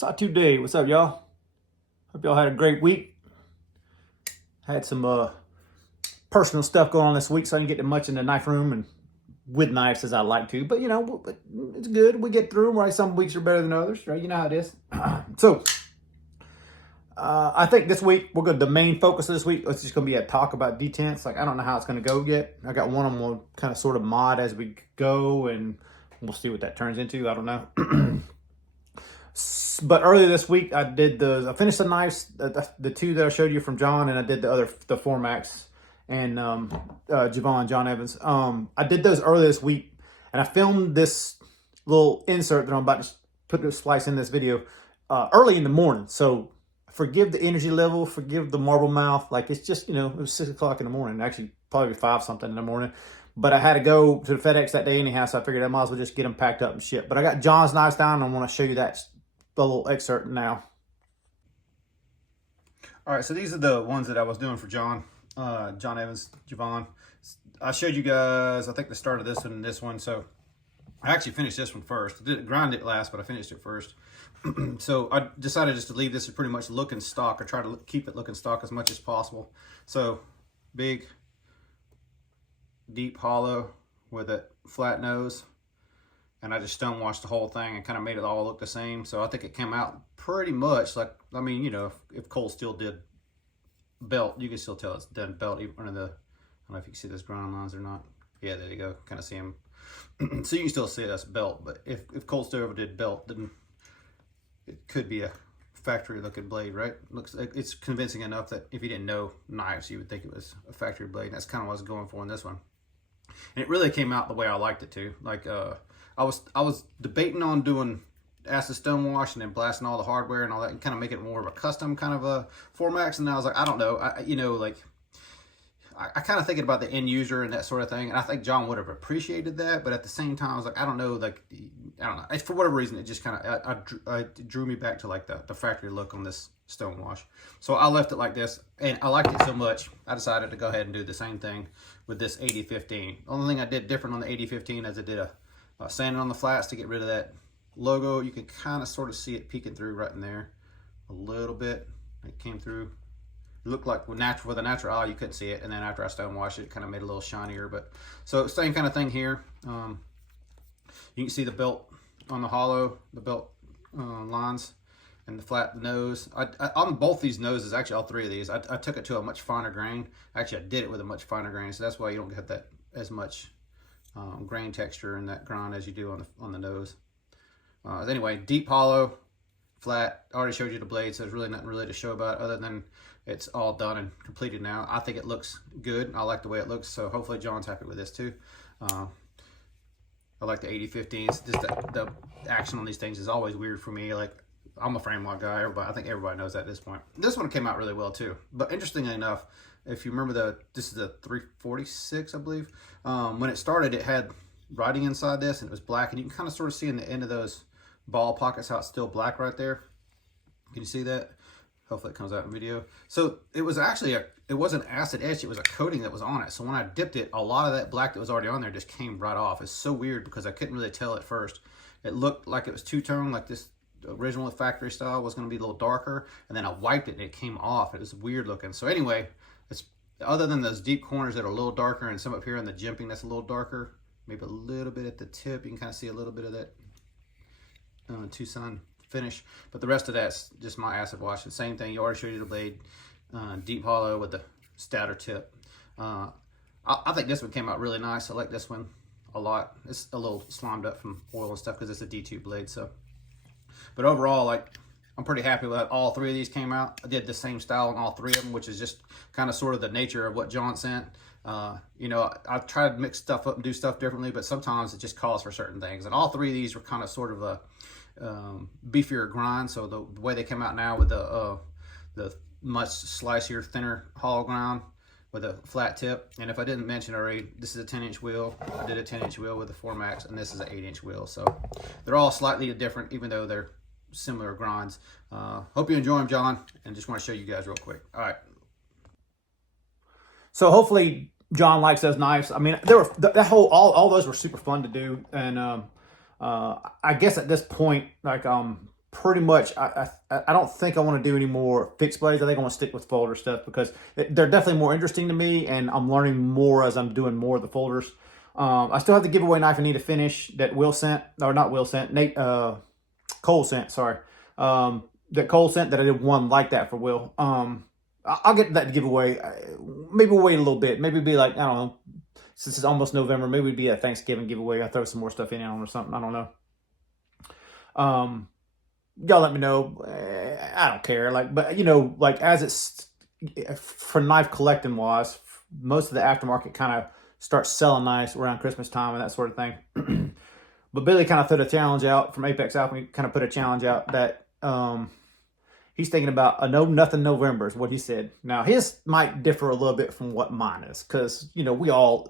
Sawtooth Day, what's up, y'all? Hope y'all had a great week. Had some personal stuff going on this week, so I didn't get to much in the knife room and with knives as I like to. But you know, it's good. We get through them, right? Some weeks are better than others, right? You know how it is. I think this week the main focus of this week is just gonna be a talk about detents. Like I don't know how it's gonna go yet. I got one I'm gonna kind of sort of mod as we go, and we'll see what that turns into. I don't know. But earlier this week, I finished the knives, the two that I showed you from John, and I did the Formax and John Evans. I did those earlier this week, and I filmed this little insert that I'm about to put a splice in this video early in the morning. So forgive the energy level, forgive the marble mouth. Like it's just, it was 6 o'clock in the morning, actually probably 5 something in the morning. But I had to go to the FedEx that day anyhow, so I figured I might as well just get them packed up and shit. But I got John's knives down, and I want to show you that little excerpt now. All right, so these are the ones that I was doing for John Evans, Javon. I showed you guys, I think the start of this one and this one. So I actually finished this one first. I didn't grind it last, but I finished it first. So I decided just to leave this as pretty much looking stock. I try to keep it looking stock as much as possible. So big, deep hollow with a flat nose. And I just stone washed the whole thing and kind of made it all look the same. So I think it came out pretty much like, I mean, if Cold Steel did belt, you can still tell it's done belt even under the, I don't know if you can see those grind lines or not. Yeah, there you go. Kind of see them. So you can still see that's belt. But if Cold Steel ever did belt, then it could be a factory looking blade, right? Looks like it's convincing enough that if you didn't know knives, you would think it was a factory blade. And that's kind of what I was going for in this one. And it really came out the way I liked it to. Like, I was debating on doing acid stone wash and then blasting all the hardware and all that and kind of make it more of a custom kind of a Formax. And I was like, I don't know. I kind of thinking about the end user and that sort of thing. And I think John would have appreciated that. But at the same time, I was like, I don't know. For whatever reason, it just kind of drew me back to like the factory look on this stone wash. So I left it like this. And I liked it so much, I decided to go ahead and do the same thing with this 8015. Only thing I did different on the 8015 is I did a sanding on the flats to get rid of that logo. You can kind of sort of see it peeking through right in there a little bit. It came through. It looked like with a natural eye you couldn't see it, and then after I stone washed it, it kind of made it a little shinier. But so same kind of thing here. You can see the belt on the hollow, the belt lines, and the flat nose. On both these noses, actually all three of these, I took it to a much finer grain. Actually, I did it with a much finer grain, so that's why you don't get that as much grain texture in that grind as you do on the nose. Anyway, deep hollow, flat. I already showed you the blade, so there's really nothing really to show about it other than it's all done and completed now. I think it looks good. I like the way it looks, so hopefully John's happy with this too. I like the 8015s. Just the action on these things is always weird for me. Like, I'm a frame lock guy. I think everybody knows that at this point. This one came out really well too. But interestingly enough, if you remember this is a 346, I believe. When it started, it had writing inside this, and it was black, and you can kind of sort of see in the end of those ball pockets how it's still black right there. Can you see that? Hopefully it comes out in video. So it was actually it wasn't acid etch, it was a coating that was on it. So when I dipped it, a lot of that black that was already on there just came right off. It's so weird because I couldn't really tell at first. It looked like it was two-tone, like this original factory style was going to be a little darker, and then I wiped it and it came off. It was weird looking. So anyway, it's other than those deep corners that are a little darker and some up here in the jimping that's a little darker, maybe a little bit at the tip, you can kind of see a little bit of that Tucson finish, but the rest of that's just my acid wash. The same thing, you already showed you the blade, deep hollow with the stouter tip. I think this one came out really nice. I like this one a lot. It's a little slimed up from oil and stuff because it's a D2 blade. So, but overall, like, I'm pretty happy with how all three of these came out. I did the same style on all three of them, which is just kind of sort of the nature of what John sent. I've tried to mix stuff up and do stuff differently, but sometimes it just calls for certain things. And all three of these were kind of sort of a beefier grind. So the way they came out now with the much slicier, thinner hollow grind with a flat tip. And if I didn't mention already, this is a 10-inch wheel. I did a 10-inch wheel with the Formax, and this is an 8-inch wheel. So they're all slightly different, even though they're similar grinds. Hope you enjoy them, John, and just want to show you guys real quick. All right. So hopefully John likes those knives. I mean, all those were super fun to do, and I guess at this point, like pretty much, I don't think I want to do any more fixed blades. I think I want to stick with folder stuff because they're definitely more interesting to me, and I'm learning more as I'm doing more of the folders. I still have the giveaway knife I need to finish that Will sent, or not Will sent, Cole sent, sorry. That Cole sent, that I did one like that for Will. I'll get that giveaway. Maybe we'll wait a little bit. Maybe it'd be like, I don't know, since it's almost November, maybe it'd be a Thanksgiving giveaway. I'll throw some more stuff in on or something. I don't know. Y'all let me know. I don't care. Like, but you know, like as it's for knife collecting wise, most of the aftermarket kind of starts selling knives around Christmas time and that sort of thing. But Billy kind of threw a challenge out from Apex Alchemy. Kind of put a challenge out that he's thinking about a no nothing November is what he said. Now his might differ a little bit from what mine is, because you know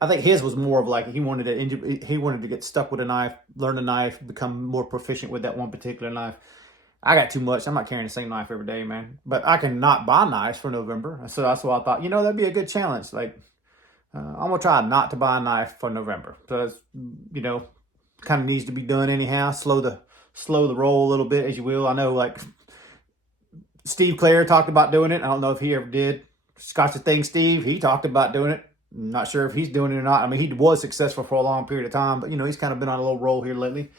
I think his was more of like he wanted to get stuck with a knife, learn a knife, become more proficient with that one particular knife. I got too much. I'm not carrying the same knife every day, man. But I can not buy knives for November, so that's why I thought, you know, that'd be a good challenge. Like I'm gonna try not to buy a knife for November, because you know, kind of needs to be done anyhow. Slow the roll a little bit, as you will. I know, like Steve Clare talked about doing it. I don't know if he ever did. Scotch the Thing Steve, he talked about doing it. I'm not sure if he's doing it or not. I mean, he was successful for a long period of time, but you know, he's kind of been on a little roll here lately.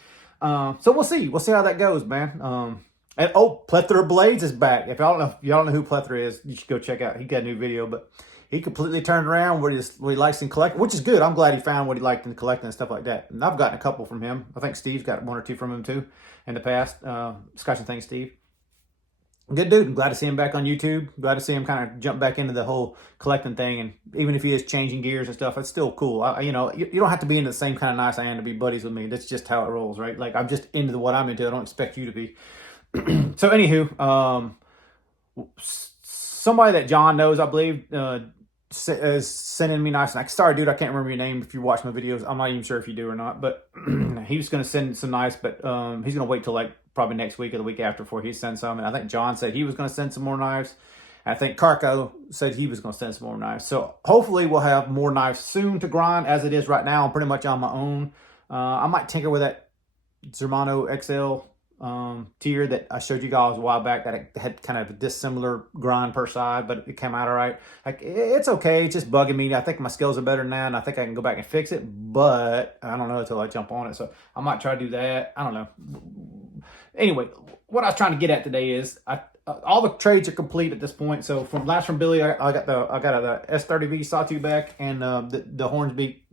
So we'll see. We'll see how that goes, man. And Plethora Blades is back. If y'all don't know who Plethora is, you should go check out. He got a new video, but he completely turned around what he likes in collecting, which is good. I'm glad he found what he liked in collecting and stuff like that. And I've gotten a couple from him. I think Steve's got one or two from him too in the past. Scotch and Thing Steve. Good dude. I'm glad to see him back on YouTube. Glad to see him kind of jump back into the whole collecting thing. And even if he is changing gears and stuff, it's still cool. You know, you don't have to be into the same kind of knives I am to be buddies with me. That's just how it rolls, right? Like, I'm just into what I'm into. I don't expect you to be. So, anywho, somebody that John knows, I believe, is sending me knives. Like, sorry, dude, I can't remember your name if you watch my videos. I'm not even sure if you do or not. But he was going to send some knives, but he's going to wait till like probably next week or the week after before he sends some. And I think John said he was going to send some more knives. I think Carco said he was going to send some more knives. So hopefully we'll have more knives soon to grind. As it is right now, I'm pretty much on my own. I might tinker with that Zermano XL tier that I showed you guys a while back, that it had kind of a dissimilar grind per side, but it came out all right. Like, it's okay. It's just bugging me. I think my skills are better than that, and I think I can go back and fix it, but I don't know until I jump on it. So I might try to do that. I don't know. Anyway, what I was trying to get at today is all the trades are complete at this point. So from Billy, I got the S30V sawtooth back, and the Hornsby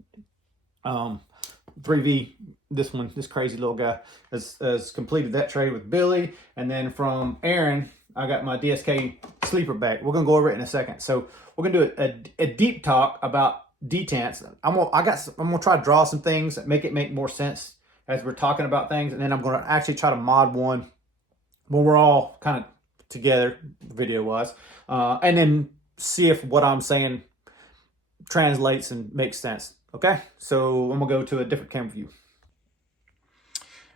3V. This crazy little guy has completed that trade with Billy. And then from Aaron, I got my DSK sleeper back. We're gonna go over it in a second. So we're gonna do a deep talk about detents. I'm gonna try to draw some things that make more sense as we're talking about things, and then I'm gonna actually try to mod one when we're all kind of together, video wise, and then see if what I'm saying translates and makes sense. Okay, so I'm gonna go to a different camera view.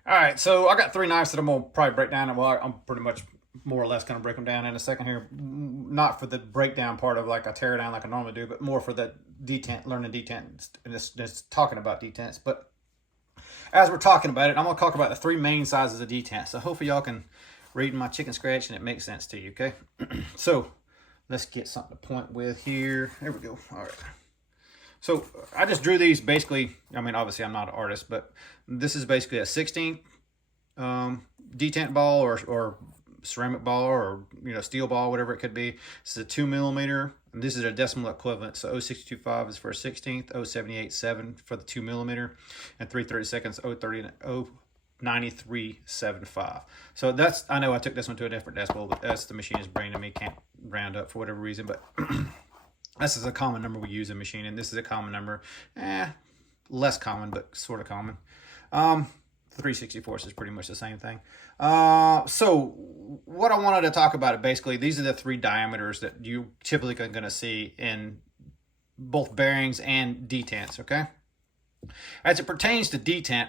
All right, so I got three knives that I'm gonna probably break down. Well, I'm pretty much more or less gonna break them down in a second here. Not for the breakdown part of like I tear it down like I normally do, but more for the detent, learning detent, and just talking about detents. But as we're talking about it, I'm gonna talk about the three main sizes of detent. So hopefully y'all can read my chicken scratch and it makes sense to you, okay? So let's get something to point with here. There we go. All right. So I just drew these basically. I mean, obviously I'm not an artist, but this is basically a 16th detent ball or ceramic ball, or steel ball, whatever it could be. This is a 2mm, and this is a decimal equivalent. So 0.625 is for a 16th, 0.787 for the 2mm, and 3/32 0.9375. So that's, I know I took this one to a different decimal, but that's the machine is bringing me, can't round up for whatever reason, but this is a common number we use in machining. This is a common number, less common, but sort of common. 3/64 is pretty much the same thing. So what I wanted to talk about, basically, these are the three diameters that you typically are going to see in both bearings and detents, okay? As it pertains to detent,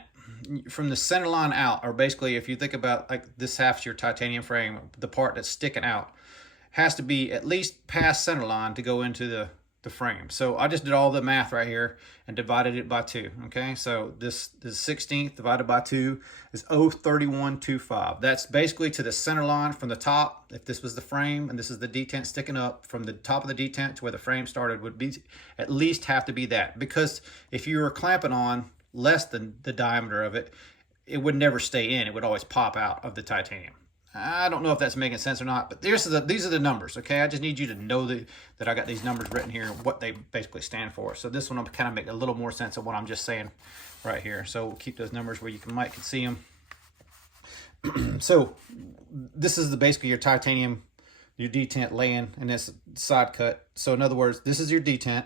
from the center line out, or basically if you think about like this half's your titanium frame, the part that's sticking out has to be at least past center line to go into the the frame. So I just did all the math right here and divided it by 2. Okay, so this 16th divided by 2 is 0.3125. That's basically to the center line from the top. If this was the frame and this is the detent sticking up, from the top of the detent to where the frame started would be at least have to be that. Because if you were clamping on less than the diameter of it, it would never stay in. It would always pop out of the titanium. I don't know if that's making sense or not, but these are the numbers, okay? I just need you to know that I got these numbers written here, what they basically stand for. So this one will kind of make a little more sense of what I'm just saying right here. So we'll keep those numbers where you might can see them. So this is basically your titanium, your detent laying in this side cut. So in other words, this is your detent,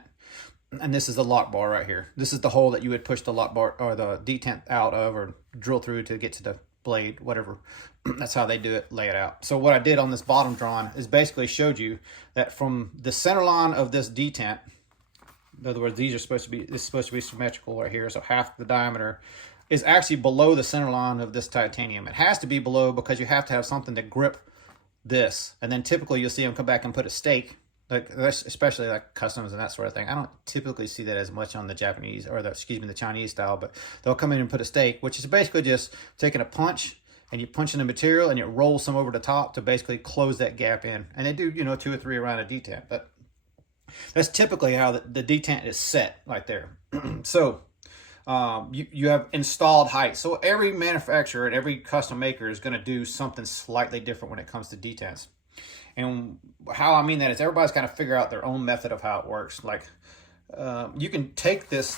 and this is the lock bar right here. This is the hole that you would push the lock bar or the detent out of or drill through to get to the blade, whatever. That's how they do it, lay it out. So what I did on this bottom drawing is basically showed you that from the center line of this detent, in other words, this is supposed to be symmetrical right here, so half the diameter is actually below the center line of this titanium. It has to be below because you have to have something to grip this, and then typically you'll see them come back and put a stake, like especially like customs and that sort of thing. I don't typically see that as much on the Japanese or the Chinese style, but they'll come in and put a stake, which is basically just taking a punch and you punch in the material and you roll some over the top to basically close that gap in. And they do, 2 or 3 around a detent, but that's typically how the detent is set right there. So you have installed height. So every manufacturer and every custom maker is going to do something slightly different when it comes to detents. And how I mean that is everybody's got to figure out their own method of how it works. Like you can take this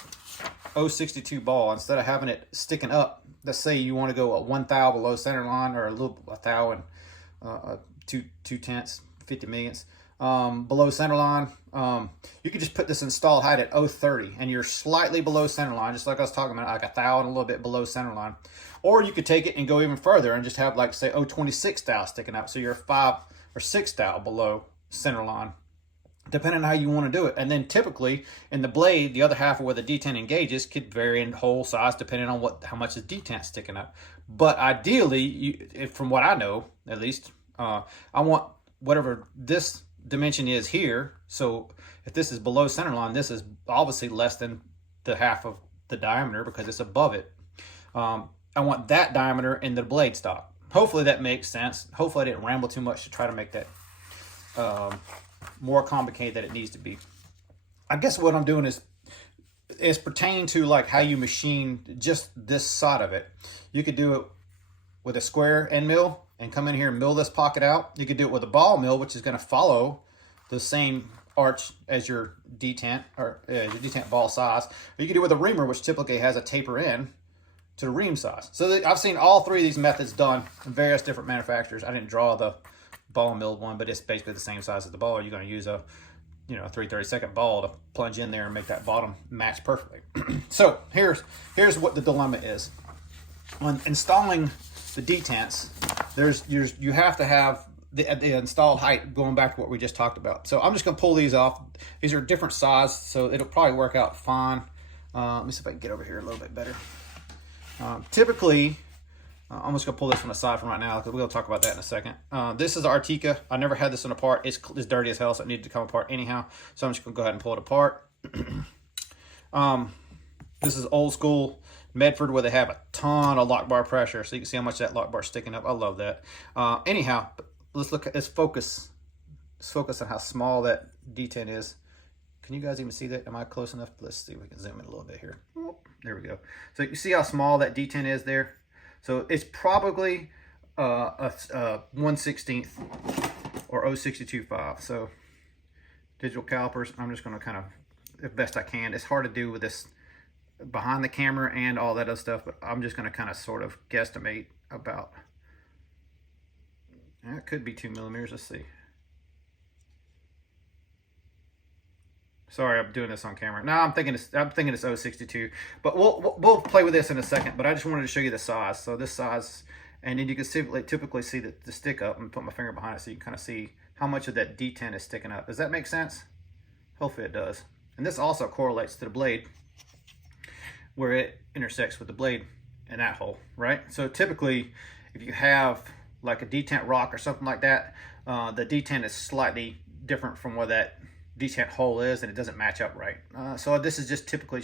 0.62 ball, instead of having it sticking up, let's say you want to go a 1 thou below center line, or a thou and 2/10, 50 millionths below center line. You could just put this installed height at 0.30 and you're slightly below center line, just like I was talking about, like a thou and a little bit below center line. Or you could take it and go even further and just have, like, say 0.26 thou sticking up, so you're 5 or 6 thou below center line, depending on how you want to do it. And then typically in the blade, the other half of where the detent engages could vary in hole size depending on how much the detent sticking up. But ideally, from what I know, at least, I want whatever this dimension is here. So if this is below center line, this is obviously less than the half of the diameter because it's above it. I want that diameter in the blade stock. Hopefully that makes sense. Hopefully I didn't ramble too much to try to make that more complicated than it needs to be. I guess what I'm doing is pertaining to like how you machine just this side of it. You could do it with a square end mill and come in here and mill this pocket out. You could do it with a ball mill, which is going to follow the same arch as your detent or your detent ball size. Or you could do it with a reamer, which typically has a taper in to the ream size. So I've seen all 3 of these methods done in various different manufacturers. I didn't draw the ball milled one, but it's basically the same size as the ball. You're going to use a 3/32 ball to plunge in there and make that bottom match perfectly. So here's what the dilemma is. When installing the detents, you have to have the installed height going back to what we just talked about. So I'm just going to pull these off. These are different size, so it'll probably work out fine. Let me see if I can get over here a little bit better. Typically, I'm just going to pull this from the side from right now because we're going to talk about that in a second. This is the Artica. I never had this one apart. It's dirty as hell, so it needed to come apart anyhow. So I'm just going to go ahead and pull it apart. This is old school Medford where they have a ton of lock bar pressure. So you can see how much that lock bar is sticking up. I love that. Anyhow, let's focus on how small that detent is. Can you guys even see that? Am I close enough? Let's see if we can zoom in a little bit here. There we go. So you see how small that detent is there? So it's probably a 1/16 or 0.625. So digital calipers, I'm just going to kind of, as best I can. It's hard to do with this behind the camera and all that other stuff, but I'm just going to kind of sort of guesstimate about, it could be 2 millimeters. Let's see. Sorry, I'm doing this on camera. No, I'm thinking it's 0.62, but we'll play with this in a second. But I just wanted to show you the size. So this size, and then you can typically see the stick up, and put my finger behind it so you can kind of see how much of that detent is sticking up. Does that make sense? Hopefully it does. And this also correlates to the blade, where it intersects with the blade in that hole, right? So typically, if you have like a detent rock or something like that, the detent is slightly different from where that detent hole is, and it doesn't match up right. So this is just typically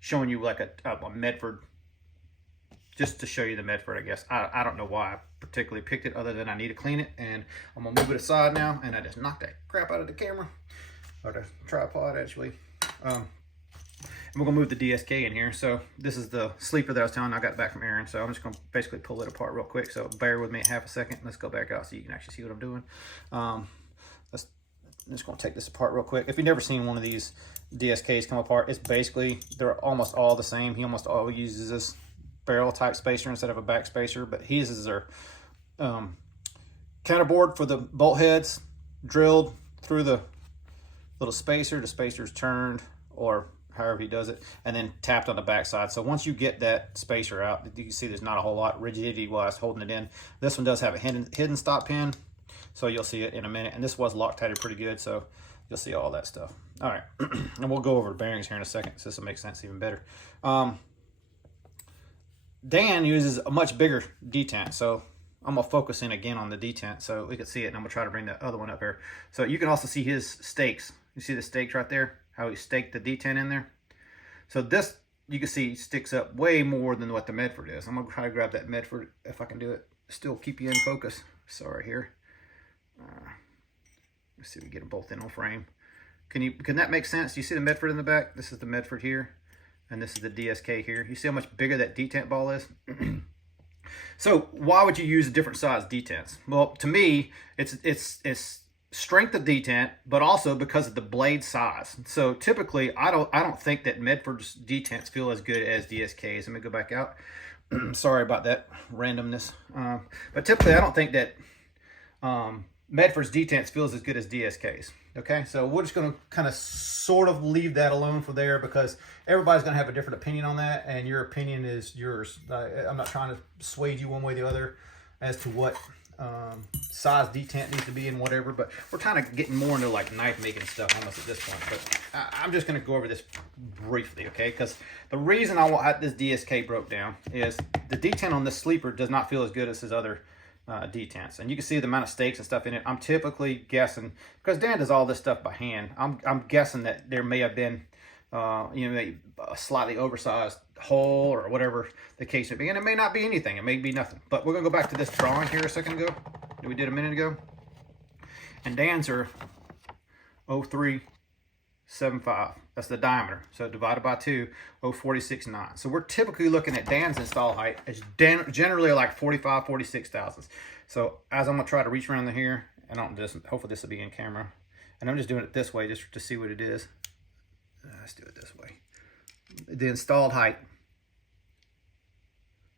showing you like a Medford, just to show you the Medford, I guess. I don't know why I particularly picked it, other than I need to clean it, and I'm gonna move it aside now, and I just knocked that crap out of the camera, or the tripod actually. And we're gonna move the DSK in here. So this is the sleeper that I was telling you I got back from Aaron. So I'm just gonna basically pull it apart real quick. So bear with me half a second. Let's go back out so you can actually see what I'm doing. I'm just gonna take this apart real quick. If you've never seen one of these DSKs come apart, it's basically, they're almost all the same. He almost always uses this barrel type spacer instead of a back spacer, but his is their counterboard for the bolt heads, drilled through the little spacer. The spacer's turned, or however he does it, and then tapped on the backside. So once you get that spacer out, you can see there's not a whole lot rigidity wise holding it in. This one does have a hidden stop pin, so you'll see it in a minute. And this was Loctited pretty good, so you'll see all that stuff. All right, and we'll go over the bearings here in a second, so this will make sense even better. Dan uses a much bigger detent, so I'm gonna focus in again on the detent so we can see it, and I'm gonna try to bring the other one up here. So you can also see his stakes. You see the stakes right there, how he staked the detent in there. So this, you can see, sticks up way more than what the Medford is. I'm gonna try to grab that Medford if I can do it. Still keep you in focus. Sorry here. Let's see if we get them both in on frame. Can that make sense? You see the Medford in the back? This is the Medford here, and this is the DSK here. You see how much bigger that detent ball is? So why would you use a different size detents? Well, to me, it's strength of detent, but also because of the blade size. So typically, I don't think that Medford's detents feel as good as DSKs. Let me go back out. Sorry about that randomness. But typically, I don't think that Medford's detents feels as good as DSKs. Okay, so we're just going to kind of sort of leave that alone for there, because everybody's going to have a different opinion on that, and your opinion is yours. I'm not trying to sway you one way or the other as to what size detent needs to be and whatever, but we're kind of getting more into like knife making stuff almost at this point. But I'm just going to go over this briefly, okay? Because the reason I want this DSK broke down is the detent on this sleeper does not feel as good as his other detents, and you can see the amount of stakes and stuff in it. I'm typically guessing, because Dan does all this stuff by hand, I'm guessing that there may have been a slightly oversized hole or whatever the case may be, and it may not be anything, it may be nothing. But we're gonna go back to this drawing here a second ago that we did a minute ago, and Dan's are 0.375. That's the diameter, so divided by 2, 0.469. So we're typically looking at Dan's install height as generally like 45, 46 thousandths. So as I'm gonna try to reach around here, and hopefully this will be in camera, and I'm just doing it this way just to see what it is. Let's do it this way. The installed height.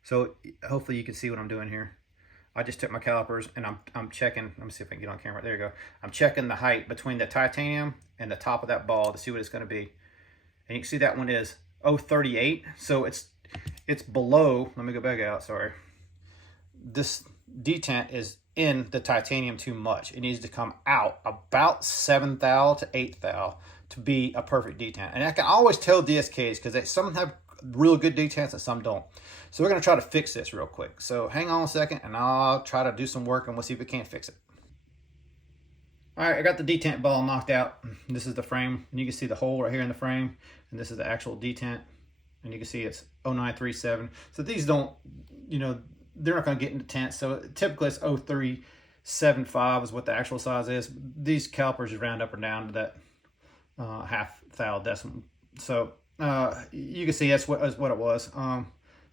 So hopefully you can see what I'm doing here. I just took my calipers and I'm checking. Let me see if I can get on camera. There you go. I'm checking the height between the titanium and the top of that ball to see what it's going to be. And you can see that one is 0.38. So it's below. Let me go back out. Sorry. This detent is in the titanium too much. It needs to come out about 7 thou to 8 thou to be a perfect detent. And I can always tell DSKs because some have real good detents and some don't. So we're going to try to fix this real quick. So hang on a second and I'll try to do some work and we'll see if we can't fix it. All right, I got the detent ball knocked out. This is the frame, and you can see the hole right here in the frame, and this is the actual detent, and you can see it's 0.937. So these don't, they're not going to get into tent. So typically it's 0.375 is what the actual size is. These calipers round up or down to that half thou decimal. So you can see that's what it was. So I'm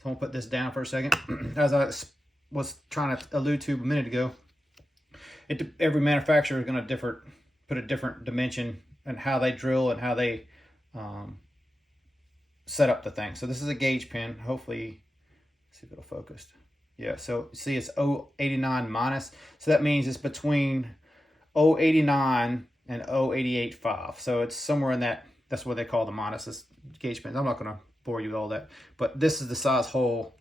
gonna put this down for a second. As I was trying to allude to a minute ago, every manufacturer is going to put a different dimension and how they drill and how they set up the thing. So this is a gauge pin. Hopefully, let's see if it'll focus. Yeah, so see it's 0.89 minus. So that means it's between 0.89 and 0.885. So it's somewhere in that. That's what they call the minus. This gauge pins. I'm not going to bore you with all that. But this is the size hole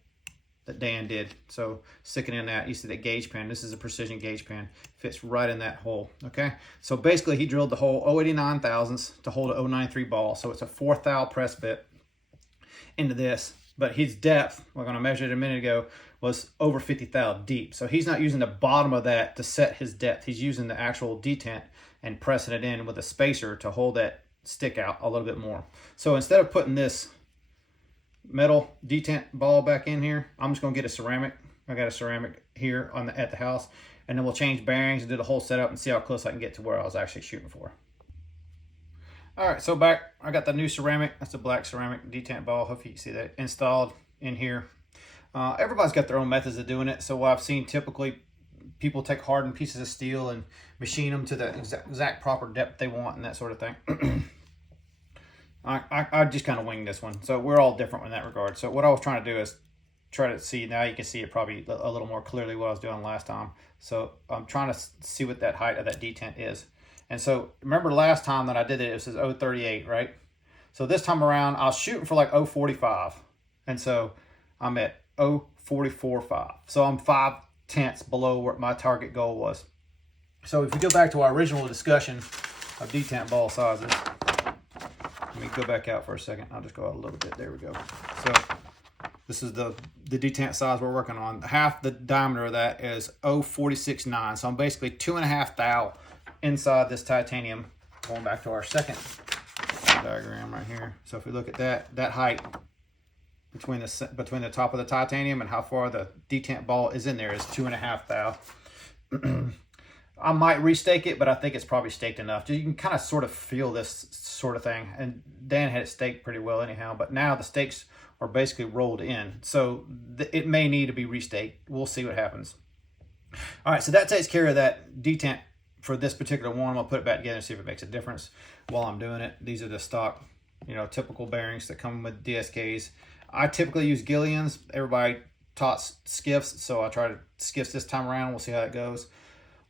that Dan did. So sticking in that, you see that gauge pin. This is a precision gauge pin. Fits right in that hole. Okay. So basically he drilled the hole 0.89 thousandths to hold an 0.93 ball. So it's a 4 thou press bit into this. But his depth, we're going to measure it a minute ago, was over 50 thou deep. So he's not using the bottom of that to set his depth. He's using the actual detent and pressing it in with a spacer to hold that stick out a little bit more. So instead of putting this metal detent ball back in here, I'm just gonna get a ceramic. I got a ceramic here at the house, and then we'll change bearings and do the whole setup and see how close I can get to where I was actually shooting for. All right, so back, I got the new ceramic. That's a black ceramic detent ball. Hopefully you can see that installed in here. Everybody's got their own methods of doing it. So what I've seen typically, people take hardened pieces of steel and machine them to the exact proper depth they want and that sort of thing. I just kind of winged this one. So we're all different in that regard. So what I was trying to do is try to see, now you can see it probably a little more clearly what I was doing last time. So I'm trying to see what that height of that detent is. And so remember last time that I did it, it says 0.38, right? So this time around, I was shooting for like 0.45. And so I'm at 0.445. So I'm 5/10 below what my target goal was. So if you go back to our original discussion of detent ball sizes, let me go back out for a second. I'll just go out a little bit. There we go. So this is the detent size we're working on. Half the diameter of that is 0.469. So I'm basically 2.5 thou inside this titanium. Going back to our second diagram right here. So if we look at that height between the top of the titanium and how far the detent ball is in there is 2.5 thou. I might restake it, but I think it's probably staked enough. You can kind of sort of feel this sort of thing. And Dan had it staked pretty well anyhow, but now the stakes are basically rolled in. So it may need to be restaked. We'll see what happens. All right, so that takes care of that detent for this particular one. I'm gonna put it back together and see if it makes a difference while I'm doing it. These are the stock, typical bearings that come with DSKs. I typically use Gillians. Everybody taught skiffs, so I try to skiffs this time around. We'll see how that goes.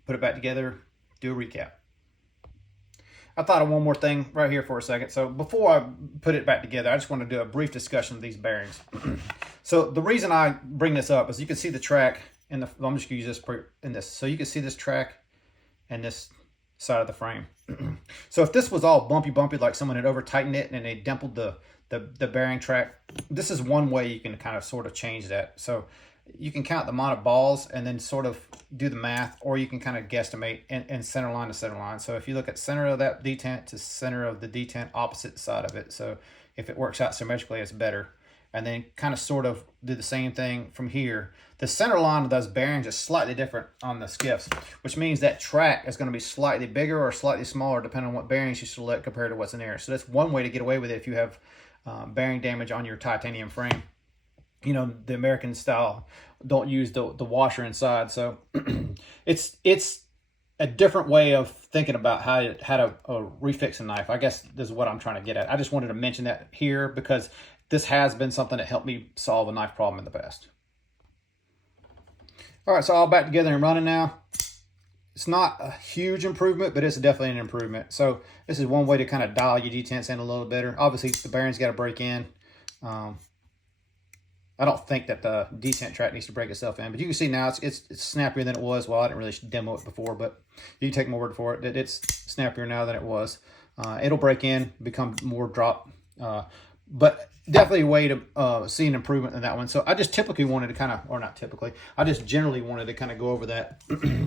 Put it back together, do a recap. I thought of one more thing right here for a second. So before I put it back together, I just want to do a brief discussion of these bearings. So the reason I bring this up is you can see the track in the, I'm just gonna use this in this. So you can see this track and this side of the frame. So if this was all bumpy like someone had over tightened it and they dimpled the bearing track, this is one way you can kind of sort of change that. So you can count the amount of balls and then sort of do the math, or you can kind of guesstimate in center line to center line. So if you look at center of that detent to center of the detent, opposite side of it. So if it works out symmetrically, it's better. And then kind of sort of do the same thing from here. The center line of those bearings is slightly different on the skiffs, which means that track is going to be slightly bigger or slightly smaller depending on what bearings you select compared to what's in there. So that's one way to get away with it if you have bearing damage on your titanium frame. The American style don't use the washer inside. So it's a different way of thinking about how to refix a knife. I guess this is what I'm trying to get at. I just wanted to mention that here because this has been something that helped me solve a knife problem in the past. All right, so all back together and running now. It's not a huge improvement, but it's definitely an improvement. So this is one way to kind of dial your detents in a little better. Obviously, the bearing's got to break in. I don't think that the detent track needs to break itself in, but you can see now it's snappier than it was. Well, I didn't really demo it before, but you can take my word for it that it's snappier now than it was. It'll break in, become more drop, but definitely a way to see an improvement in that one. So I just typically wanted to kind of, or not typically, I just generally wanted to kind of go over that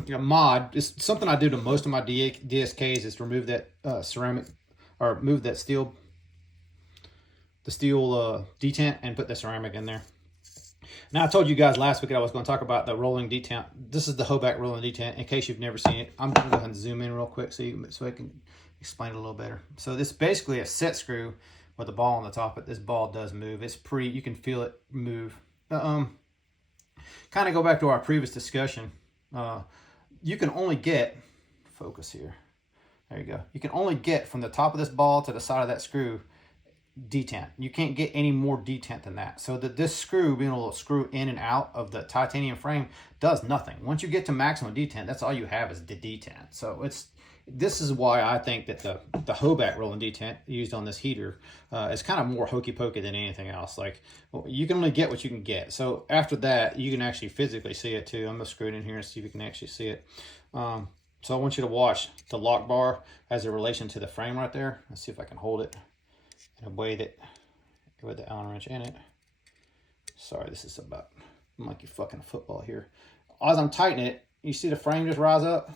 mod. It's something I do to most of my DSKs is to remove that ceramic, or move that steel, the steel detent and put the ceramic in there. Now, I told you guys last week I was going to talk about the rolling detent. This is the Hoback rolling detent. In case you've never seen it, I'm going to go ahead and zoom in real quick so I can explain it a little better. So this is basically a set screw with a ball on the top, but this ball does move. It's you can feel it move. Kind of go back to our previous discussion. You can only get, focus here. There you go. You can only get from the top of this ball to the side of that screw detent. You can't get any more detent than that. So that this screw, being able to screw in and out of the titanium frame, does nothing. Once you get to maximum detent, that's all you have is the detent. So this is why I think that the Hoback rolling detent used on this heater is kind of more hokey pokey than anything else. Like, you can only get what you can get. So after that, you can actually physically see it too. I'm gonna screw it in here and see if you can actually see it. So I want you to watch the lock bar as a relation to the frame right there. Let's see if I can hold it in a way that with the Allen wrench in it. Sorry, this is about monkey fucking football here. As I'm tightening it, you see the frame just rise up.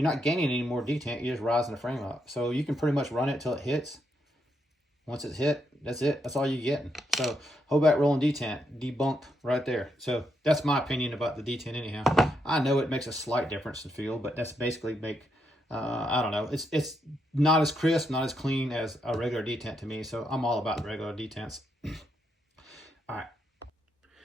you're not gaining any more detent, you're just rising the frame up. So you can pretty much run it till it hits. Once it's hit, that's it. That's all you're getting. So hold back rolling detent, debunked right there. So that's my opinion about the detent anyhow. I know it makes a slight difference in feel, but that's basically I don't know. It's not as crisp, not as clean as a regular detent to me. So I'm all about regular detents. All right.